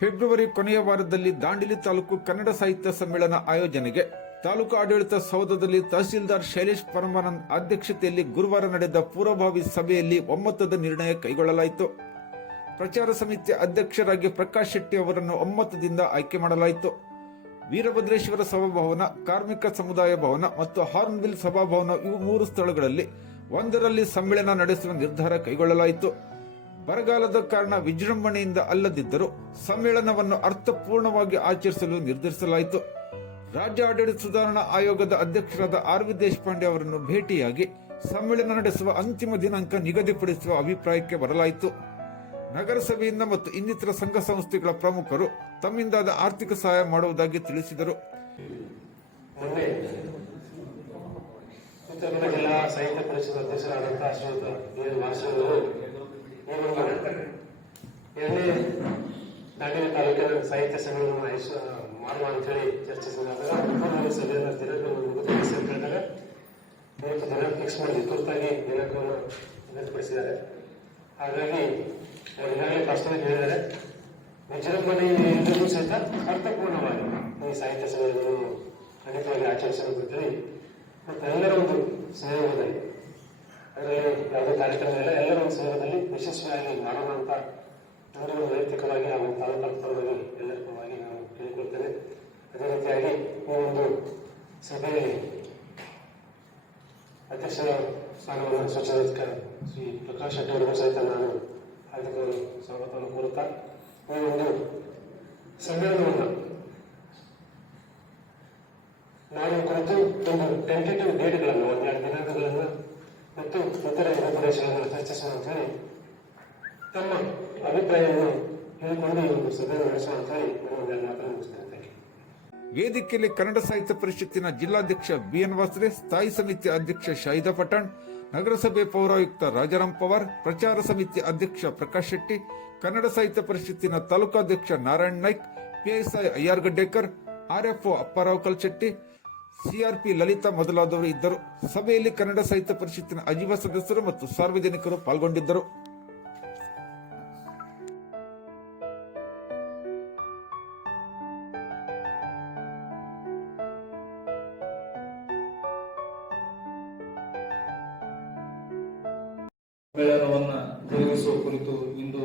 February ಕೊನೆಯ ವಾರದಲ್ಲಿ ದಾಂಡೇಲಿ ತಾಲೂಕು ಕನ್ನಡ ಸಾಹಿತ್ಯ ಸಮ್ಮೇಳನ ಆಯೋಜನೆಗೆ ತಾಲೂಕು ಆಡಳಿತ ಸೌಧದಲ್ಲಿ ತಹಸೀಲ್ದಾರ್ ಶೈಲೇಶ್ ಪರಮಾನಂದ್ ಅಧ್ಯಕ್ಷತೆಯಲ್ಲಿ ಗುರುವಾರ ನಡೆದ ಪೂರ್ವಭಾವಿ ಸಭೆಯಲ್ಲಿ ಒಮ್ಮತದ ನಿರ್ಣಯ ಕೈಗೊಳ್ಳಲಾಯಿತು. ಪ್ರಚಾರ ಸಮಿತಿ ಅಧ್ಯಕ್ಷರಾಗಿ ಪ್ರಕಾಶ್ ಶೆಟ್ಟಿ ಅವರನ್ನು ಒಮ್ಮತದಿಂದ ಆಯ್ಕೆ ಮಾಡಲಾಯಿತು. ವೀರಭದ್ರೇಶ್ವರ ಸಭಾಭವನ, ಕಾರ್ಮಿಕ ಸಮುದಾಯ ಭವನ ಮತ್ತು ಹಾರ್ನ್ಬಿಲ್ ಸಭಾಭವನ ಇವು 3 ಸ್ಥಳಗಳಲ್ಲಿ ಒಂದರಲ್ಲಿ ಸಮ್ಮೇಳನ ನಡೆಸುವ ನಿರ್ಧಾರ ಕೈಗೊಳ್ಳಲಾಯಿತು. ಬರಗಾಲದ ಕಾರಣ ವಿಜೃಂಭಣೆಯಿಂದ ಅಲ್ಲದಿದ್ದರೂ ಸಮ್ಮೇಳನವನ್ನು ಅರ್ಥಪೂರ್ಣವಾಗಿ ಆಚರಿಸಲು ನಿರ್ಧರಿಸಲಾಯಿತು. ರಾಜ್ಯ ಆಡಳಿತ ಸುಧಾರಣಾ ಆಯೋಗದ ಅಧ್ಯಕ್ಷರಾದ ಆರ್.ವಿ. ದೇಶಪಾಂಡೆ ಅವರನ್ನು ಭೇಟಿಯಾಗಿ ಸಮ್ಮೇಳನ ನಡೆಸುವ ಅಂತಿಮ ದಿನಾಂಕ ನಿಗದಿಪಡಿಸುವ ಅಭಿಪ್ರಾಯಕ್ಕೆ ಬರಲಾಯಿತು. ನಗರಸಭೆಯಿಂದ ಮತ್ತು ಇನ್ನಿತರ ಸಂಘ ಸಂಸ್ಥೆಗಳ ಪ್ರಮುಖರು ತಮ್ಮಿಂದಾದ ಆರ್ಥಿಕ ಸಹಾಯ ಮಾಡುವುದಾಗಿ ತಿಳಿಸಿದರು. ಜಿಲ್ಲಾ ಸಾಹಿತ್ಯ ಪರಿಷತ್ ಅಧ್ಯಕ್ಷರಾದಂತಹ ಶ್ರೀಯುತ ಎರಡನೇ ದಾಂಡೇಲಿ ತಾಲೂಕಿನ ಸಾಹಿತ್ಯ ಸಮ್ಮೇಳನ ಮಾಡುವ ಅಂತೇಳಿ ಚರ್ಚಿಸಿದಾಗ ಸಭೆಯ ದಿನಾಂಕವನ್ನು ನಿಗದಿಪಡಿಸಿದಾಗ ಇವತ್ತು ದಿನಾಂಕ ಫಿಕ್ಸ್ ಮಾಡಿ ತುರ್ತಾಗಿ ದಿನಾಂಕವನ್ನು ನಿಗದಿಪಡಿಸಿದ್ದಾರೆ. ಹಾಗಾಗಿ ಈಗಾಗಲೇ ಪ್ರಶ್ನೆ ಹೇಳಿದ್ದಾರೆ, ವಿಜೃಂಭಣೆಯಲ್ಲಿಯೂ ಸಹಿತ ಅರ್ಥಪೂರ್ಣವಾಗಿ ಈ ಸಾಹಿತ್ಯ ಸಮ್ಮೇಳನವನ್ನು ಖಂಡಿತವಾಗಿ ಆಚರಿಸಬೇಕಂತೇಳಿ ಮತ್ತು ಎಲ್ಲರ ಒಂದು ಸಹಯೋಗದಲ್ಲಿ ಅದರಲ್ಲಿ ಯಾವುದೇ ಕಾರ್ಯಕ್ರಮ ಇಲ್ಲ, ಎಲ್ಲರ ಒಂದು ಸಹಯೋಗದಲ್ಲಿ ಯಶಸ್ವಿಯಾಗಿ ಮಾಡೋಣ ಅಂತ ನನಗೆ ವೈಯಕ್ತಿಕವಾಗಿ ಹಾಗೂ ತಾಲೂಕು ಪರವಾಗಿ ಎಲ್ಲರ ಪರವಾಗಿ ನಾನು ಕೇಳಿಕೊಳ್ತೇನೆ. ಅದೇ ರೀತಿಯಾಗಿ ಈ ಒಂದು ಸಭೆಯಲ್ಲಿ ಅಧ್ಯಕ್ಷರ ಸ್ಥಾನವನ್ನು ಸ್ವಚ್ಛ ಶ್ರೀ ಪ್ರಕಾಶ್ ಶೆಟ್ಟಿ ಅವರಿಗೂ ಸಹಿತ ನಾನು ಹಾರ್ದಿಕ ಸ್ವಾಗತವನ್ನು ಕೋರುತ್ತಾ ಈ ಒಂದು ಸಮ್ಮೇಳನವನ್ನು ನಾನು ಕುರಿತು ಒಂದು ಟೆಂಟೇಟಿವ್ ಡೇಟ್ಗಳನ್ನು 12 ದಿನಾಂಕಗಳನ್ನು ಮತ್ತು ಇತರ ಪ್ರದೇಶಗಳನ್ನು ಚರ್ಚಿಸುವ ಅಂತ ಹೇಳಿ ತಮ್ಮ ಅಭಿಪ್ರಾಯವನ್ನು ಹೇಳಿಕೊಂಡು ಈ ಒಂದು ಸಭೆಯನ್ನು ನಡೆಸುವ ಅಂತ ಹೇಳಿ ನಾನು ಮಾತನ್ನು ಮುಗಿಸ್ತೇನೆ. ವೇದಿಕೆಯಲ್ಲಿ ಕನ್ನಡ ಸಾಹಿತ್ಯ ಪರಿಷತ್ತಿನ ಜಿಲ್ಲಾಧ್ಯಕ್ಷ ಬಿ.ಎನ್. ವಾಸರೆ, ಸ್ಥಾಯಿ ಸಮಿತಿ ಅಧ್ಯಕ್ಷ ಶಾಹಿದಾ ಪಠಾಣ್, ನಗರಸಭೆ ಪೌರಾಯುಕ್ತ ರಾಜಾರಾಮ್ ಪವಾರ್, ಪ್ರಚಾರ ಸಮಿತಿ ಅಧ್ಯಕ್ಷ ಪ್ರಕಾಶ್ ಶೆಟ್ಟಿ, ಕನ್ನಡ ಸಾಹಿತ್ಯ ಪರಿಷತ್ತಿನ ತಾಲೂಕಾಧ್ಯಕ್ಷ Narayan Naik, PSI IR Gaddekar, RFO Apparao Kalchetti, CRP Lalitha ಮೊದಲಾದವರು ಇದ್ದರು. ಸಭೆಯಲ್ಲಿ ಕನ್ನಡ ಸಾಹಿತ್ಯ ಪರಿಷತ್ತಿನ ಅಜೀವ ಸದಸ್ಯರು ಮತ್ತು ಸಾರ್ವಜನಿಕರು ಪಾಲ್ಗೊಂಡಿದ್ದರು. ಸಮ್ಮೇಳನವನ್ನು ಜರುಗಿಸುವ ಕುರಿತು ಇಂದು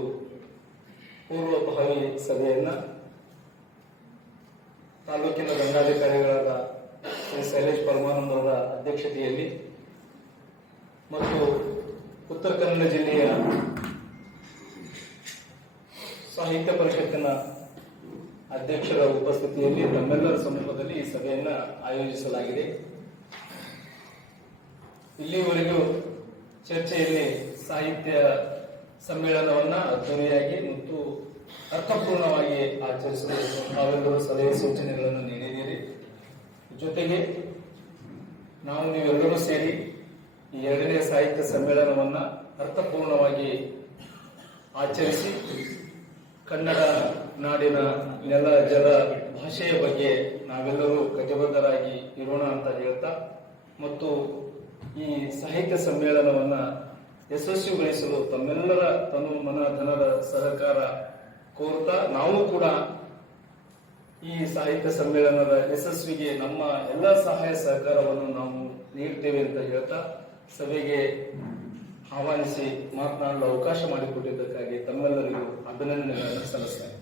ಪೂರ್ವಭಾವಿ ಸಭೆಯನ್ನ ತಾಲೂಕಿನ ದಂಡಾಧಿಕಾರಿಗಳಾದ ಶ್ರೀ ಶೈಲೇಶ್ ಪರಮಾನಂದ್ ಅವರ ಅಧ್ಯಕ್ಷತೆಯಲ್ಲಿ ಮತ್ತು ಉತ್ತರ ಕನ್ನಡ ಜಿಲ್ಲೆಯ ಸಾಹಿತ್ಯ ಪರಿಷತ್ತಿನ ಅಧ್ಯಕ್ಷರ ಉಪಸ್ಥಿತಿಯಲ್ಲಿ ತಮ್ಮೆಲ್ಲರ ಸಮ್ಮುಖದಲ್ಲಿ ಈ ಸಭೆಯನ್ನ ಆಯೋಜಿಸಲಾಗಿದೆ. ಇಲ್ಲಿವರೆಗೂ ಚರ್ಚೆಯಲ್ಲಿ ಸಾಹಿತ್ಯ ಸಮ್ಮೇಳನವನ್ನ ಅದ್ದೂರಿಯಾಗಿ ಮತ್ತು ಅರ್ಥಪೂರ್ಣವಾಗಿ ಆಚರಿಸಲು ನಾವೆಲ್ಲರೂ ಸಲಹೆ ಸೂಚನೆಗಳನ್ನು ನೀಡಿದ್ದೀರಿ. ಜೊತೆಗೆ ನೀವೆಲ್ಲರೂ ಸೇರಿ ಈ 2ನೇ ಸಾಹಿತ್ಯ ಸಮ್ಮೇಳನವನ್ನ ಅರ್ಥಪೂರ್ಣವಾಗಿ ಆಚರಿಸಿ ಕನ್ನಡ ನಾಡಿನ ನೆಲ ಜಲ ಭಾಷೆಯ ಬಗ್ಗೆ ನಾವೆಲ್ಲರೂ ಕಟಿಬದ್ಧರಾಗಿ ಇರೋಣ ಅಂತ ಹೇಳ್ತಾ ಮತ್ತು ಈ ಸಾಹಿತ್ಯ ಸಮ್ಮೇಳನವನ್ನ ಯಶಸ್ವಿಗೊಳಿಸಲು ತಮ್ಮೆಲ್ಲರ ತನು ಮನ ಧನದ ಸಹಕಾರ ಕೋರ್ತಾ ನಾವು ಕೂಡ ಈ ಸಾಹಿತ್ಯ ಸಮ್ಮೇಳನದ ಯಶಸ್ವಿಗೆ ನಮ್ಮ ಎಲ್ಲ ಸಹಾಯ ಸಹಕಾರವನ್ನು ನಾವು ನೀಡ್ತೇವೆ ಅಂತ ಹೇಳ್ತಾ ಸಭೆಗೆ ಆಹ್ವಾನಿಸಿ ಮಾತನಾಡಲು ಅವಕಾಶ ಮಾಡಿಕೊಟ್ಟಿದ್ದಕ್ಕಾಗಿ ತಮ್ಮೆಲ್ಲರಿಗೂ ಅಭಿನಂದನೆಗಳನ್ನು ಸಲ್ಲಿಸ್ತೇನೆ.